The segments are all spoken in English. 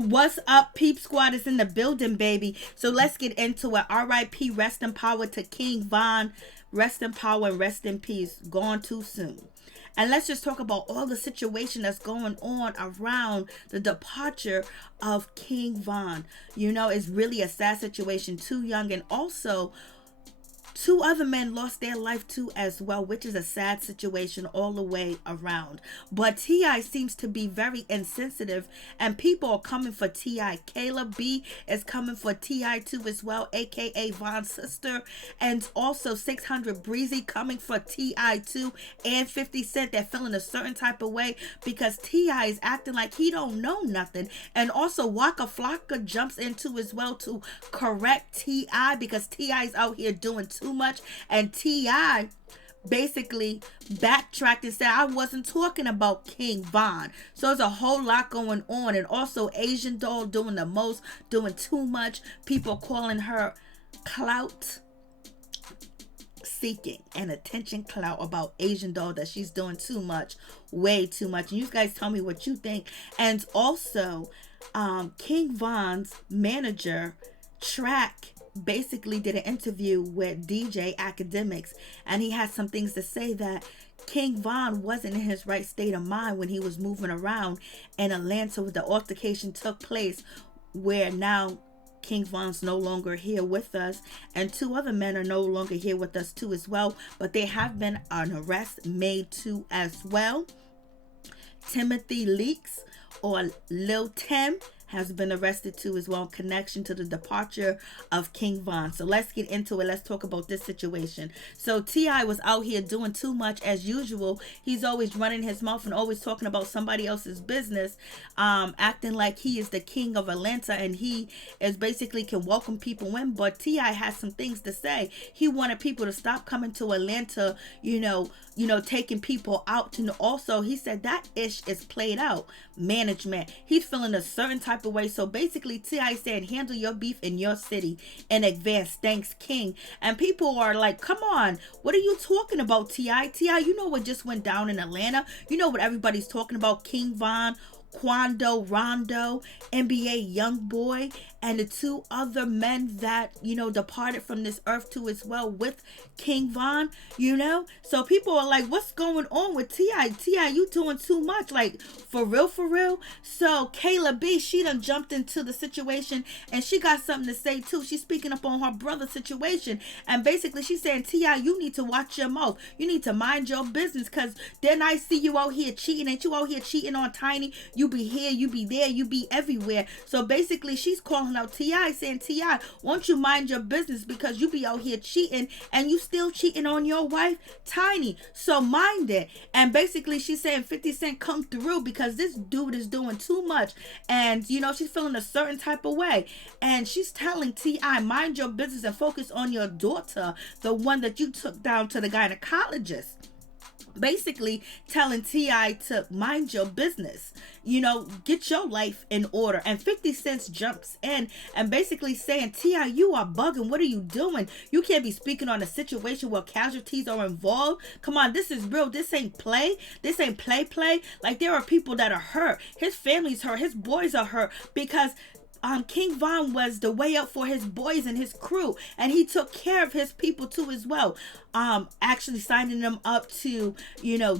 What's up, Peep Squad is in the building, baby. So let's get into it. R.I.P. Rest in power to King Von. Rest in power and rest in peace. Gone too soon. And let's just talk about all the situation that's going on around the departure of King Von. You know, it's really a sad situation. Too young, and also two other men lost their life too as well, which is a sad situation all the way around. But T.I seems to be very insensitive, and people are coming for T.I. Kayla B is coming for T.I too as well, aka Von's sister, and also 600 Breezy coming for T.I too, and 50 Cent. They're feeling a certain type of way because T.I is acting like he don't know nothing, and also Waka Flocka jumps into as well to correct T.I because T.I is out here doing too much, and T.I basically backtracked and said I wasn't talking about King Von. So there's a whole lot going on, and also Asian Doll doing the most, doing too much. People calling her clout seeking and attention clout about Asian Doll, that she's doing too much, way too much. And you guys tell me what you think. And also King Von's manager Track basically did an interview with DJ Academics, and he had some things to say that King Von wasn't in his right state of mind when he was moving around in Atlanta where the altercation took place, where now King Von's no longer here with us, and two other men are no longer here with us too as well, but there have been an arrest made too as well. Timothy Leaks, or Lil Tim, has been arrested too as well in connection to the departure of King Von. So let's get into it. Let's talk about this situation. So T.I was out here doing too much as usual. He's always running his mouth and always talking about somebody else's business, acting like he is the king of Atlanta and he is basically can welcome people in. But T.I has some things to say. He wanted people to stop coming to Atlanta, you know, taking people out. And also he said that ish is played out. Management. He's feeling a certain type of way. So basically T.I said handle your beef in your city in advance. Thanks, King. And people are like, come on, what are you talking about, T.I? T.I, you know what just went down in Atlanta? You know what everybody's talking about? King Von, Quando, Rondo, NBA Youngboy, and the two other men that, departed from this earth too as well with King Von, So people are like, what's going on with T.I? T.I, you doing too much, like, for real, for real? So Kayla B, she done jumped into the situation, and she got something to say too. She's speaking up on her brother's situation, and basically she's saying, T.I, you need to watch your mouth. You need to mind your business, because then I see you out here cheating. Ain't you out here cheating on Tiny? You be here, you be there, you be everywhere. So basically she's calling out T.I, saying, T.I, won't you mind your business, because you be out here cheating and you still cheating on your wife Tiny, so mind it. And basically she's saying 50 Cent come through because this dude is doing too much, and she's feeling a certain type of way, and she's telling T.I mind your business and focus on your daughter, the one that you took down to the gynecologist. Basically telling T.I to mind your business, get your life in order. And 50 Cent jumps in and basically saying, T.I, you are bugging. What are you doing? You can't be speaking on a situation where casualties are involved. Come on, this is real. This ain't play. This ain't play. Like, there are people that are hurt. His family's hurt. His boys are hurt because King Von was the way up for his boys and his crew, and he took care of his people too as well, actually signing them up to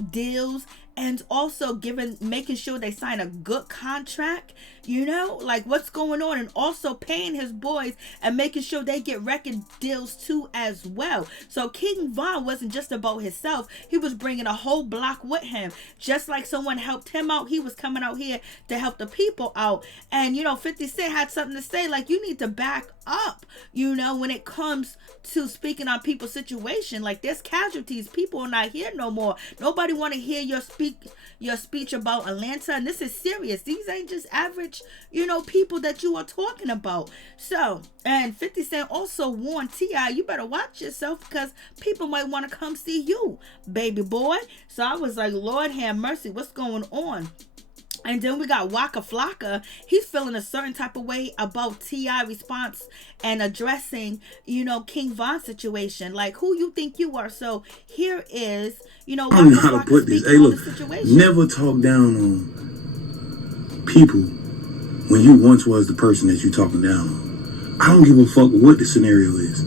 deals, and also making sure they sign a good contract, like what's going on, and also paying his boys and making sure they get record deals too as well. So King Von wasn't just about himself, he was bringing a whole block with him. Just like someone helped him out, he was coming out here to help the people out. And 50 Cent had something to say, like, you need to back up, when it comes to speaking on people's situation. Like, there's casualties, people are not here no more, nobody want to hear your speech about Atlanta, and this is serious. These ain't just average people that you are talking about. So, and 50 Cent also warned T.I, you better watch yourself because people might want to come see you, baby boy. So I was like, Lord have mercy, what's going on? And then we got Waka Flocka. He's feeling a certain type of way about T.I response and addressing, King Von situation. Like, who you think you are? So here is, I don't know how to put this. Hey, look, never talk down on people when you once was the person that you talking down on. I don't give a fuck what the scenario is.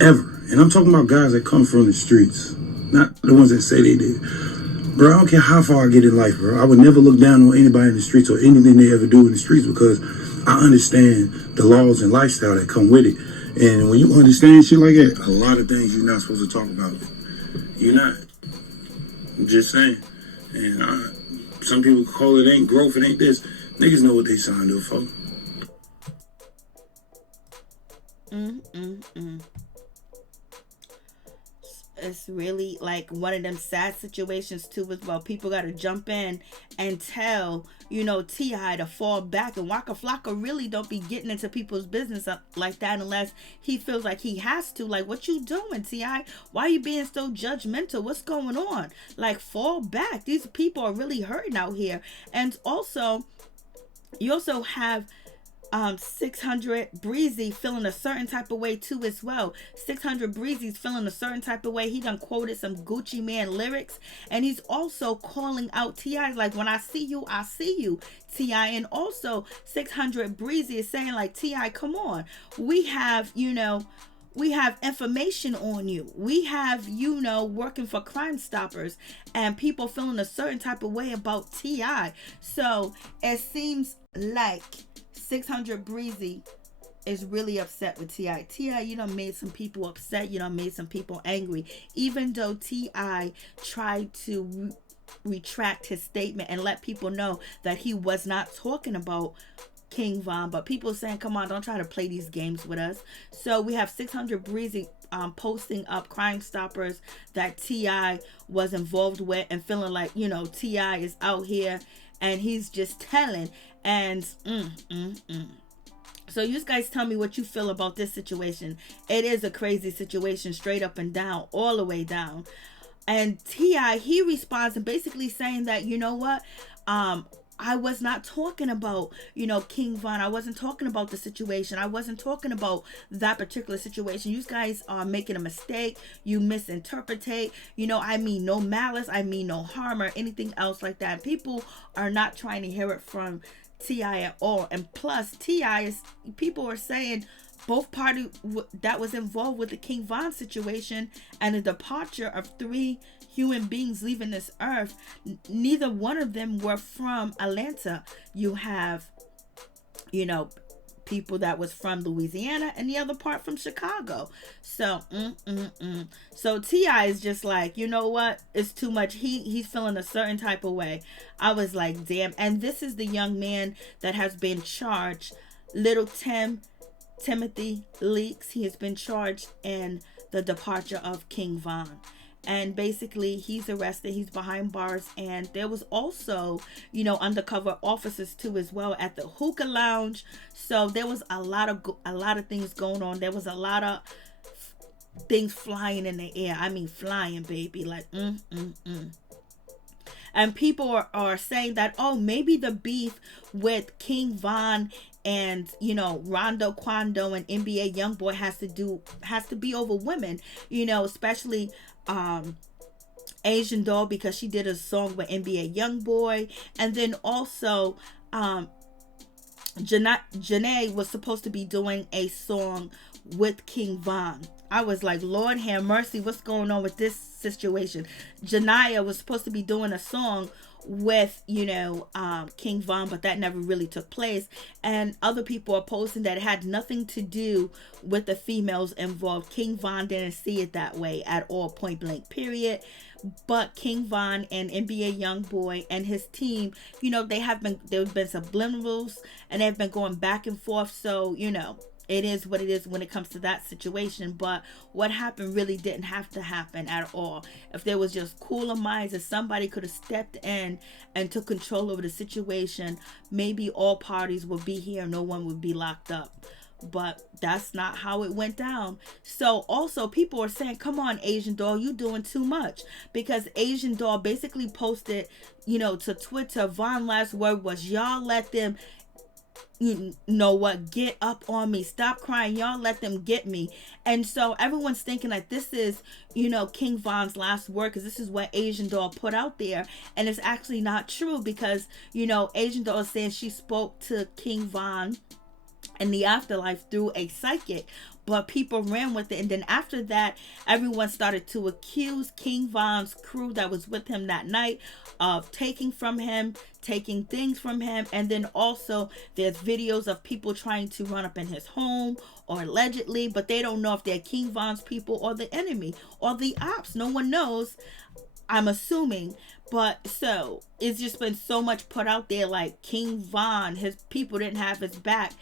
Ever. And I'm talking about guys that come from the streets. Not the ones that say they did. Bro, I don't care how far I get in life, bro. I would never look down on anybody in the streets or anything they ever do in the streets because I understand the laws and lifestyle that come with it. And when you understand shit like that, a lot of things you're not supposed to talk about. You're not. I'm just saying. And some people call it ain't growth, it ain't this. Niggas know what they signed up for. It's really like one of them sad situations too as well. People got to jump in and tell, T.I to fall back. And Waka Flocka really don't be getting into people's business like that unless he feels like he has to. Like, what you doing, T.I? Why you being so judgmental? What's going on? Like, fall back. These people are really hurting out here. And also, you also have 600 Breezy feeling a certain type of way too as well. 600 Breezy's feeling a certain type of way. He done quoted some Gucci Man lyrics, and he's also calling out T.I. like, when I see you, I see you, T.I. And also 600 Breezy is saying like, T.I, come on, we have information on you. We have, working for Crime Stoppers, and people feeling a certain type of way about T.I. So it seems like 600 Breezy is really upset with T.I. T.I, you done made some people upset. You done made some people angry. Even though T.I tried to retract his statement and let people know that he was not talking about King Von, but people saying, come on, don't try to play these games with us. So we have 600 Breezy posting up Crime Stoppers that T.I was involved with and feeling like, T.I is out here and he's just telling. And so you guys tell me what you feel about this situation. It is a crazy situation, straight up and down, all the way down. And T.I, he responds and basically saying that, you know what, I was not talking about, King Von. I wasn't talking about the situation. I wasn't talking about that particular situation. You guys are making a mistake. You misinterpretate. I mean no malice. I mean no harm or anything else like that. People are not trying to hear it from T.I at all. And plus, people are saying both parties that was involved with the King Von situation and the departure of 3 human beings leaving this earth, neither one of them were from Atlanta. You have, people that was from Louisiana and the other part from Chicago. So, So T.I is just like, you know what? It's too much. He's feeling a certain type of way. I was like, damn. And this is the young man that has been charged, Little Timothy Leaks. He has been charged in the departure of King Von. And basically he's arrested. He's behind bars. And there was also, undercover officers too as well at the hookah lounge. So there was a lot of things going on. There was a lot of things flying in the air. I mean flying, baby. Like And people are saying that, oh, maybe the beef with King Von and Rondo, Quando, and NBA Youngboy has to be over women, especially Asian Doll, because she did a song with NBA Youngboy. And then also Janae was supposed to be doing a song with King Von. I was like, Lord have mercy, what's going on with this situation? Janaya was supposed to be doing a song with King Von, but that never really took place. And other people are posting that it had nothing to do with the females involved. King Von didn't see it that way at all, point blank period. But King Von and NBA Youngboy and his team, there have been subliminals and they've been going back and forth. So it is what it is when it comes to that situation. But what happened really didn't have to happen at all. If there was just cooler minds, if somebody could have stepped in and took control over the situation, maybe all parties would be here, no one would be locked up. But that's not how it went down. So also people are saying, come on, Asian Doll, you doing too much. Because Asian Doll basically posted, to Twitter, Von last word was, y'all let them you know what, get up on me, stop crying, y'all let them get me. And so everyone's thinking that this is, King Von's last word, because this is what Asian Doll put out there, and it's actually not true, because Asian Doll is saying she spoke to King Von in the afterlife through a psychic, but people ran with it. And then after that, everyone started to accuse King Von's crew that was with him that night of taking from him, taking things from him. And then also there's videos of people trying to run up in his home, or allegedly, but they don't know if they're King Von's people or the enemy or the ops. No one knows, I'm assuming. But so it's just been so much put out there like King Von, his people didn't have his back.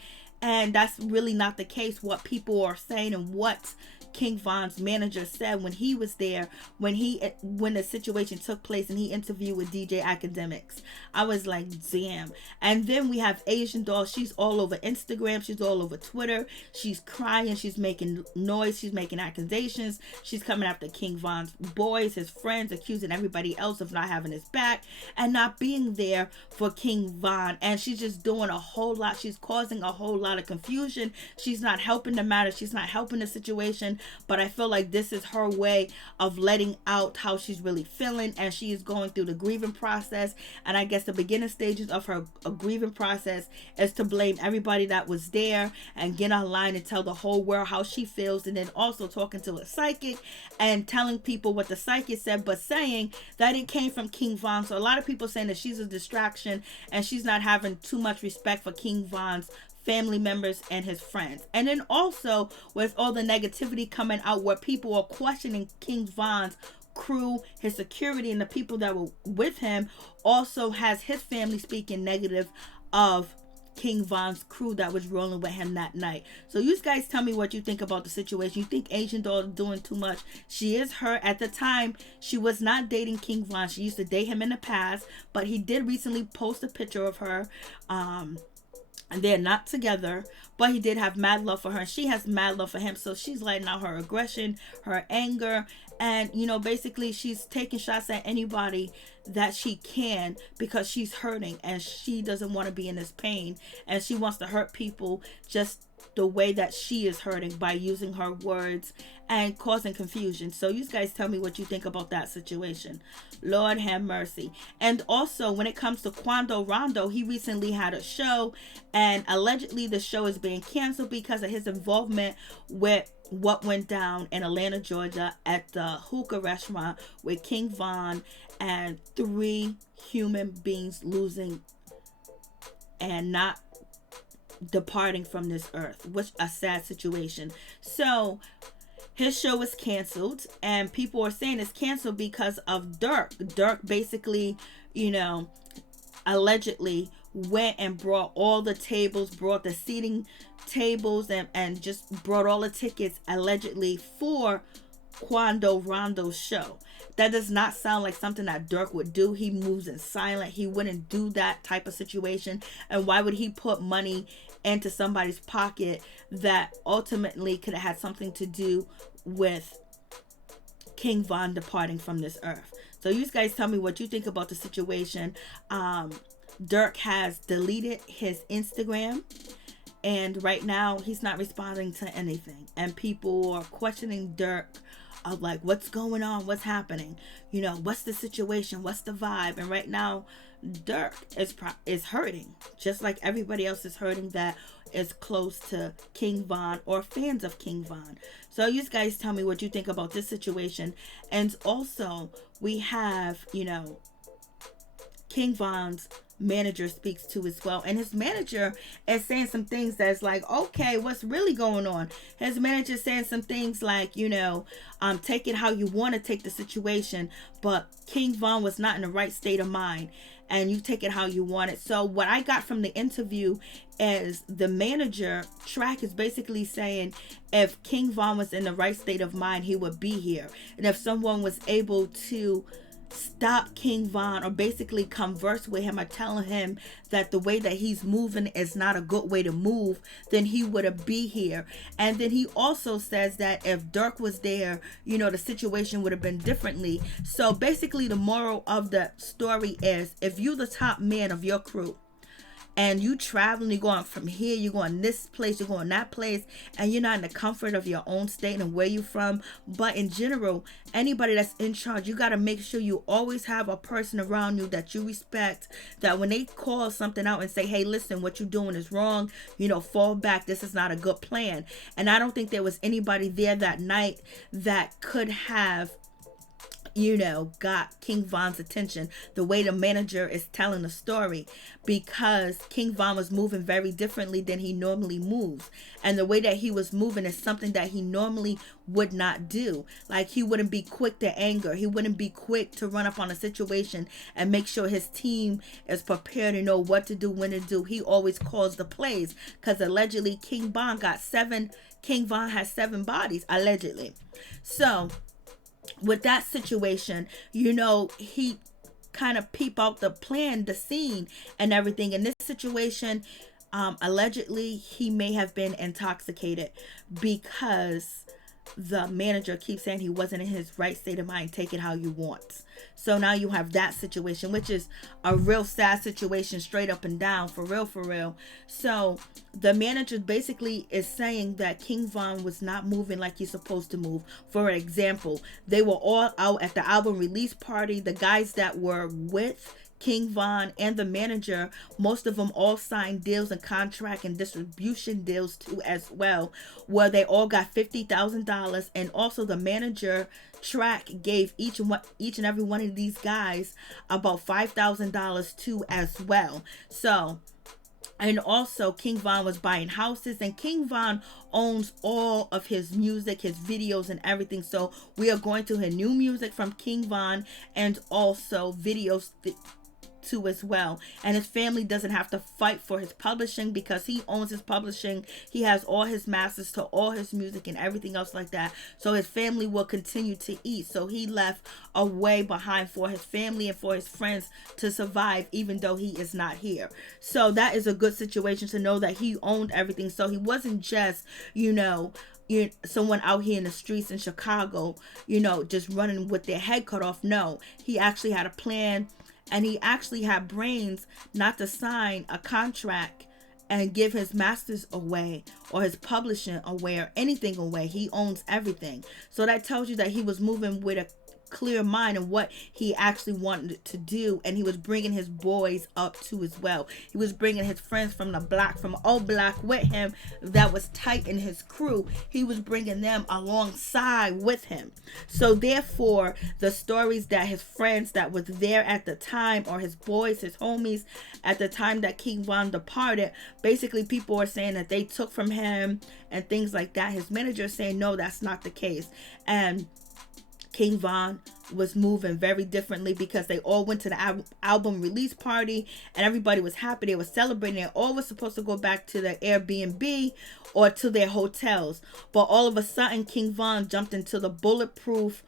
And that's really not the case, what people are saying and what King Von's manager said when he was there, when the situation took place and he interviewed with DJ Academics. I was like, damn. And then we have Asian Doll. She's all over Instagram. She's all over Twitter. She's crying. She's making noise. She's making accusations. She's coming after King Von's boys, his friends, accusing everybody else of not having his back and not being there for King Von. And she's just doing a whole lot. She's causing a whole lot of confusion. She's not helping the matter. She's not helping the situation. But I feel like this is her way of letting out how she's really feeling, and she is going through the grieving process. And I guess the beginning stages of her grieving process is to blame everybody that was there and get online and tell the whole world how she feels, and then also talking to a psychic and telling people what the psychic said, but saying that it came from King Von. So a lot of people saying that she's a distraction and she's not having too much respect for King Von's family members and his friends. And then also with all the negativity coming out where people are questioning King Von's crew, his security, and the people that were with him, also has his family speaking negative of King Von's crew that was rolling with him that night. So you guys tell me what you think about the situation. You think Asian Doll is doing too much? She is hurt. At the time, she was not dating King Von. She used to date him in the past, but he did recently post a picture of her. And they're not together, but he did have mad love for her, and she has mad love for him. So she's letting out her aggression, her anger, and basically she's taking shots at anybody that she can, because she's hurting and she doesn't want to be in this pain, and she wants to hurt people just the way that she is hurting by using her words and causing confusion. So you guys tell me what you think about that situation. Lord have mercy. And also when it comes to Quando Rondo, he recently had a show, and allegedly the show is being canceled because of his involvement with what went down in Atlanta, Georgia at the hookah restaurant with King Von and 3 human beings losing and not departing from this earth, which a sad situation. So his show was canceled, and people are saying it's canceled because of Dirk. Dirk basically, allegedly went and brought all the tables, brought the seating tables, and just brought all the tickets allegedly for Quando Rondo's show. That does not sound like something that Dirk would do. He moves in silent. He wouldn't do that type of situation. And why would he put money into somebody's pocket that ultimately could have had something to do with King Von departing from this earth? So you guys tell me what you think about the situation. Dirk has deleted his Instagram, and right now he's not responding to anything, and people are questioning Dirk of like, what's going on, what's happening, what's the situation, what's the vibe. And right now Dirk is hurting, just like everybody else is hurting that is close to King Von or fans of King Von. So you guys tell me what you think about this situation. And also we have King Von's manager speaks to as well, and his manager is saying some things that's like, okay, what's really going on? His manager saying some things like, take it how you want to take the situation, but King Von was not in the right state of mind, and you take it how you want it. So what I got from the interview is the manager track is basically saying if King Von was in the right state of mind, he would be here, and if someone was able to stop King Von or basically converse with him or tell him that the way that he's moving is not a good way to move, then he would be here. And then he also says that if Dirk was there, the situation would have been differently. So basically the moral of the story is, if you're the top man of your crew and you traveling, you're going from here, you're going this place, you're going that place, and you're not in the comfort of your own state and where you're from. But in general, anybody that's in charge, you got to make sure you always have a person around you that you respect, that when they call something out and say, hey, listen, what you're doing is wrong, fall back, this is not a good plan. And I don't think there was anybody there that night that could have got King Von's attention the way the manager is telling the story, because King Von was moving very differently than he normally moves. And the way that he was moving is something that he normally would not do. Like, he wouldn't be quick to anger. He wouldn't be quick to run up on a situation and make sure his team is prepared to know what to do, when to do. He always calls the plays, because allegedly King Von has 7 bodies, allegedly. So with that situation, he kind of peep out the plan, the scene and everything. In this situation, allegedly he may have been intoxicated, because the manager keeps saying he wasn't in his right state of mind. Take it how you want. So now you have that situation, which is a real sad situation, straight up and down, for real. So the manager basically is saying that King Von was not moving like he's supposed to move. For example, they were all out at the album release party. The guys that were with King Von and the manager, most of them all signed deals and contract and distribution deals too as well, where they all got $50,000. And also the manager track gave each and every one of these guys about $5,000 too as well. So, and also King Von was buying houses, and King Von owns all of his music, his videos and everything. So we are going to hear new music from King Von, and also videos too as well. And his family doesn't have to fight for his publishing, because he owns his publishing. He has all his masters to all his music and everything else like that. So his family will continue to eat. So he left a way behind for his family and for his friends to survive, even though he is not here. So that is a good situation to know that he owned everything. So he wasn't just, someone out here in the streets in Chicago, just running with their head cut off. No, he actually had a plan. And he actually had brains not to sign a contract and give his masters away, or his publishing away, or anything away. He owns everything. So that tells you that he was moving with a clear mind of what he actually wanted to do. And he was bringing his boys up too as well. He was bringing his friends from old block with him that was tight in his crew. He was bringing them alongside with him. So therefore, the stories that his friends that was there at the time, or his boys, his homies at the time that King Von departed, basically people are saying that they took from him and things like that. His manager is saying no, that's not the case. And King Von was moving very differently, because they all went to the album release party and everybody was happy. They were celebrating. They all was supposed to go back to their Airbnb or to their hotels. But all of a sudden, King Von jumped into the bulletproof,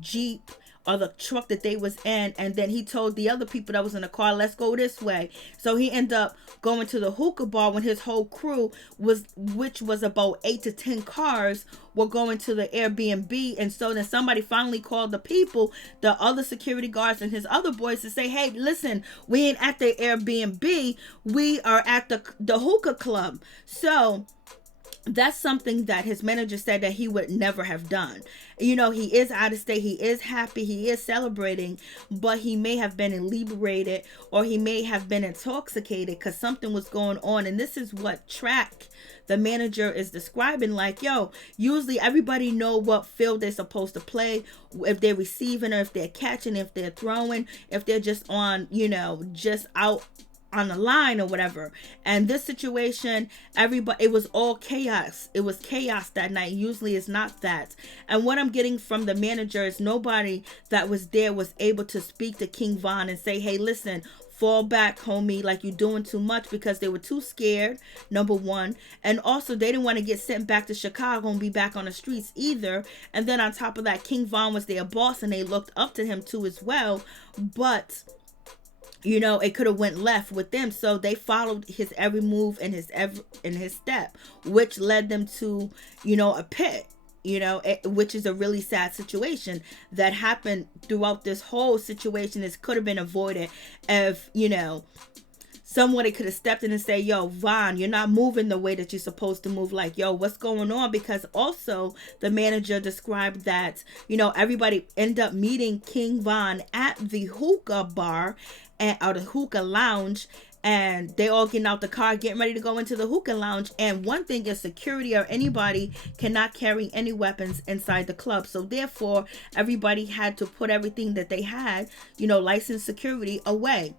Jeep, or the truck that they was in, and then he told the other people that was in the car, let's go this way. So he ended up going to the hookah bar when his whole crew which was about 8 to 10 cars, were going to the Airbnb. And so then somebody finally called the other security guards and his other boys, to say, hey, listen, we ain't at the Airbnb, we are at the hookah club. So that's something that his manager said that he would never have done. He is out of state. He is happy. He is celebrating, but he may have been inebriated, or he may have been intoxicated, because something was going on. And this is what track the manager is describing. Like, usually everybody know what field they're supposed to play, if they're receiving, or if they're catching, if they're throwing, if they're just on, just out on the line or whatever. And this situation, it was all chaos. It was chaos that night. Usually it's not that. And what I'm getting from the manager is nobody that was there was able to speak to King Von and say, hey, listen, fall back, homie, like you're doing too much, because they were too scared, number one. And also they didn't want to get sent back to Chicago and be back on the streets either. And then on top of that, King Von was their boss and they looked up to him too as well. But it could have went left with them. So they followed his every move and his step, which led them to, a pit, which is a really sad situation that happened throughout this whole situation. This could have been avoided if, somebody could have stepped in and say, yo, Von, you're not moving the way that you're supposed to move. Like, yo, what's going on? Because also the manager described that, everybody ended up meeting King Von at the hookah bar or the hookah lounge. And they all getting out the car, getting ready to go into the hookah lounge. And one thing is, security or anybody cannot carry any weapons inside the club. So therefore, everybody had to put everything that they had, licensed security, away.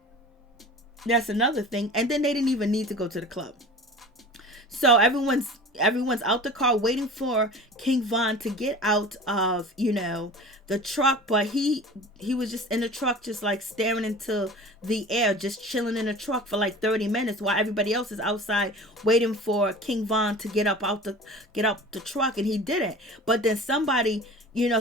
That's another thing. And then they didn't even need to go to the club. So everyone's out the car waiting for King Von to get out of, the truck. But he was just in the truck, just like staring into the air, just chilling in the truck for like 30 minutes while everybody else is outside waiting for King Von to get up the truck, and he didn't. But then somebody,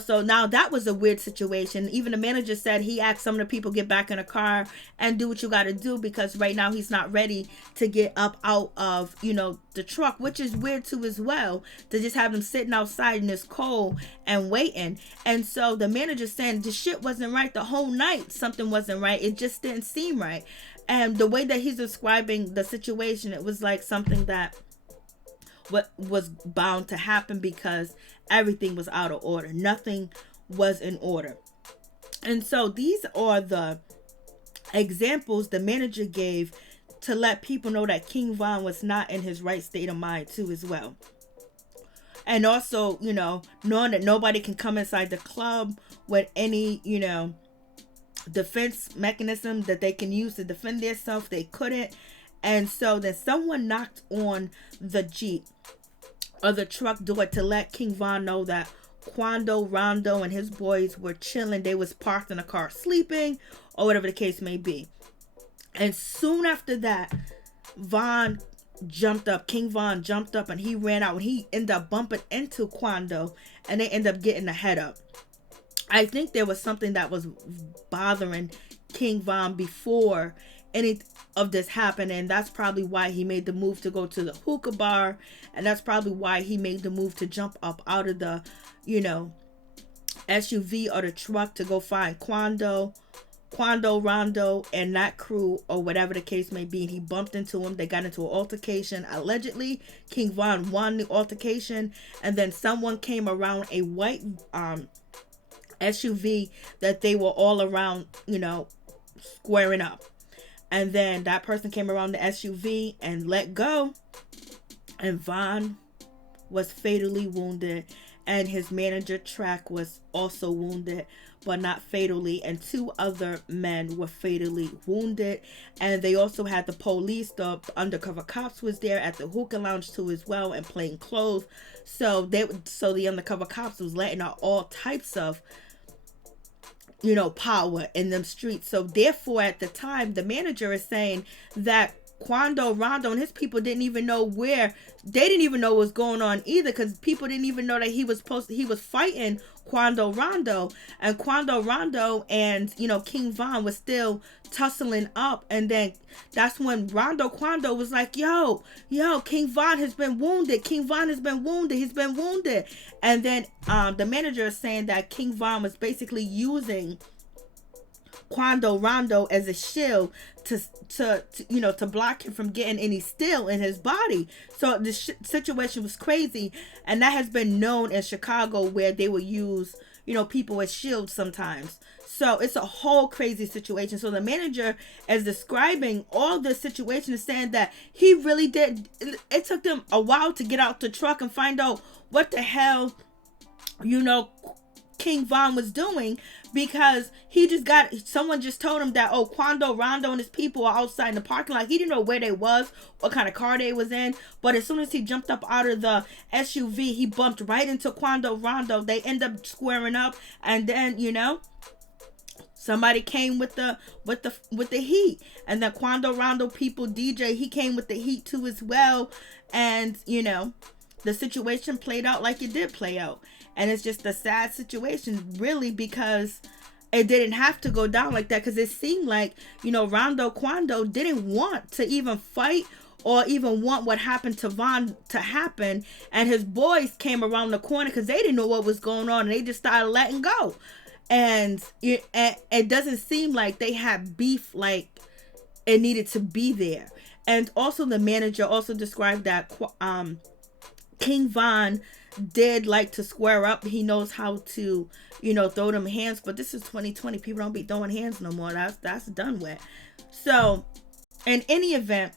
so now that was a weird situation. Even the manager said he asked some of the people, get back in the car and do what you got to do, because right now he's not ready to get up out of, the truck, which is weird too as well, to just have them sitting outside in this cold and waiting. And so the manager saying the shit wasn't right the whole night. Something wasn't right. It just didn't seem right. And the way that he's describing the situation, it was like something that what was bound to happen, because everything was out of order. Nothing was in order. And so these are the examples the manager gave to let people know that King Von was not in his right state of mind too as well. And also, knowing that nobody can come inside the club with any, defense mechanism that they can use to defend themselves, they couldn't. And so then someone knocked on the Jeep or the truck door to let King Von know that Quando, Rondo, and his boys were chilling. They was parked in a car sleeping, or whatever the case may be. And soon after that, King Von jumped up and he ran out, and he ended up bumping into Quando, and they ended up getting the head up. I think there was something that was bothering King Von before any of this happened, and that's probably why he made the move to go to the hookah bar, and that's probably why he made the move to jump up out of the, SUV or the truck to go find Quando, Rondo, and that crew, or whatever the case may be. And he bumped into him. They got into an altercation. Allegedly, King Von won the altercation, and then someone came around a white SUV that they were all around, squaring up. And then that person came around the SUV and let go, and Von was fatally wounded, and his manager Track was also wounded, but not fatally, and 2 other men were fatally wounded. And they also had the police, the undercover cops was there at the hookah lounge too as well, and plain clothes. So the undercover cops was letting out all types of power in them streets. So therefore, at the time, the manager is saying that Quando, Rondo, and his people didn't even know they didn't even know what was going on either, because people didn't even know that he was fighting Quando, Rondo, and Quando, Rondo, and King Von was still tussling up. And then that's when Quando was like, yo, King Von has been wounded. He's been wounded. And then the manager is saying that King Von was basically using Quando, Rondo as a shield to block him from getting any steel in his body. So the situation was crazy, and that has been known in Chicago, where they will use people as shields sometimes. So it's a whole crazy situation. So the manager is describing all this situation and saying that he really did. It took them a while to get out the truck and find out what the hell King Von was doing, because someone just told him that, Quando, Rondo, and his people are outside in the parking lot. He didn't know where they was, what kind of car they was in, but as soon as he jumped up out of the SUV, he bumped right into Quando, Rondo. They end up squaring up, and then somebody came with the heat, and the Quando, Rondo people, DJ, he came with the heat too as well, and the situation played out like it did play out. And it's just a sad situation, really, because it didn't have to go down like that. Because it seemed like, Rondo, Quando didn't want to even fight or even want what happened to Von to happen. And his boys came around the corner because they didn't know what was going on. And they just started letting go. And it doesn't seem like they had beef like it needed to be there. And also the manager also described that King Von did like to square up. He knows how to, throw them hands, but this is 2020. People don't be throwing hands no more. That's done with. So in any event,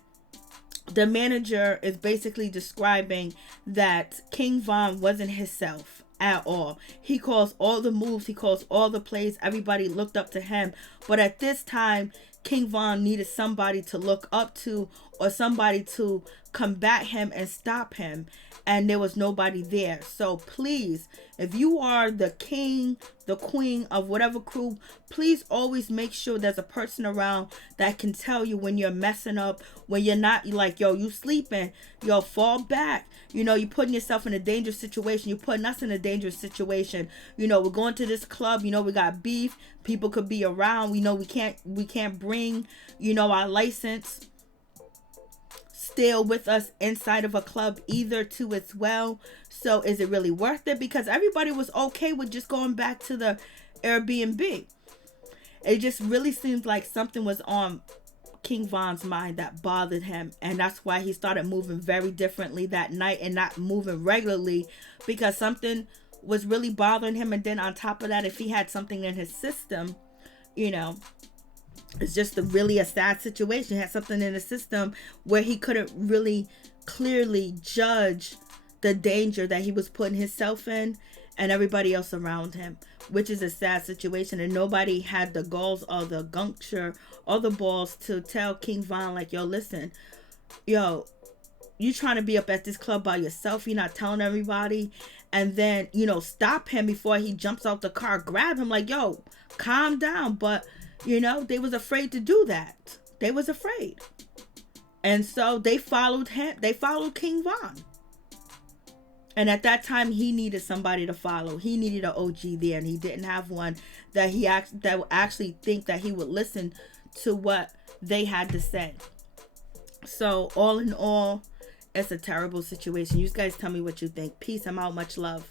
the manager is basically describing that King Von wasn't himself at all. He calls all the moves, he calls all the plays. Everybody looked up to him. But at this time, King Von needed somebody to look up to, or somebody to combat him and stop him. And there was nobody there. So please, if you are the king, the queen of whatever crew, please always make sure there's a person around that can tell you when you're messing up, when you're not, like, yo, you sleeping, yo, fall back. You're putting yourself in a dangerous situation. You're putting us in a dangerous situation. We're going to this club. We got beef. People could be around. We know we can't bring, our license still with us inside of a club either too as well. So is it really worth it? Because everybody was okay with just going back to the Airbnb. It just really seems like something was on King Von's mind that bothered him, and that's why he started moving very differently that night and not moving regularly, because something was really bothering him. And then on top of that, if he had something in his system, it's just really a sad situation. He had something in the system where he couldn't really clearly judge the danger that he was putting himself in and everybody else around him, which is a sad situation. And nobody had the galls or the gumption or the balls to tell King Von, like, yo, listen, yo, you trying to be up at this club by yourself. You're not telling everybody. And then, stop him before he jumps out the car, grab him, like, yo, calm down. But they was afraid to do that. They was afraid. And so they followed him. They followed King Von. And at that time, he needed somebody to follow. He needed an OG there, and he didn't have one that would actually think that he would listen to what they had to say. So all in all, it's a terrible situation. You guys tell me what you think. Peace. I'm out. Much love.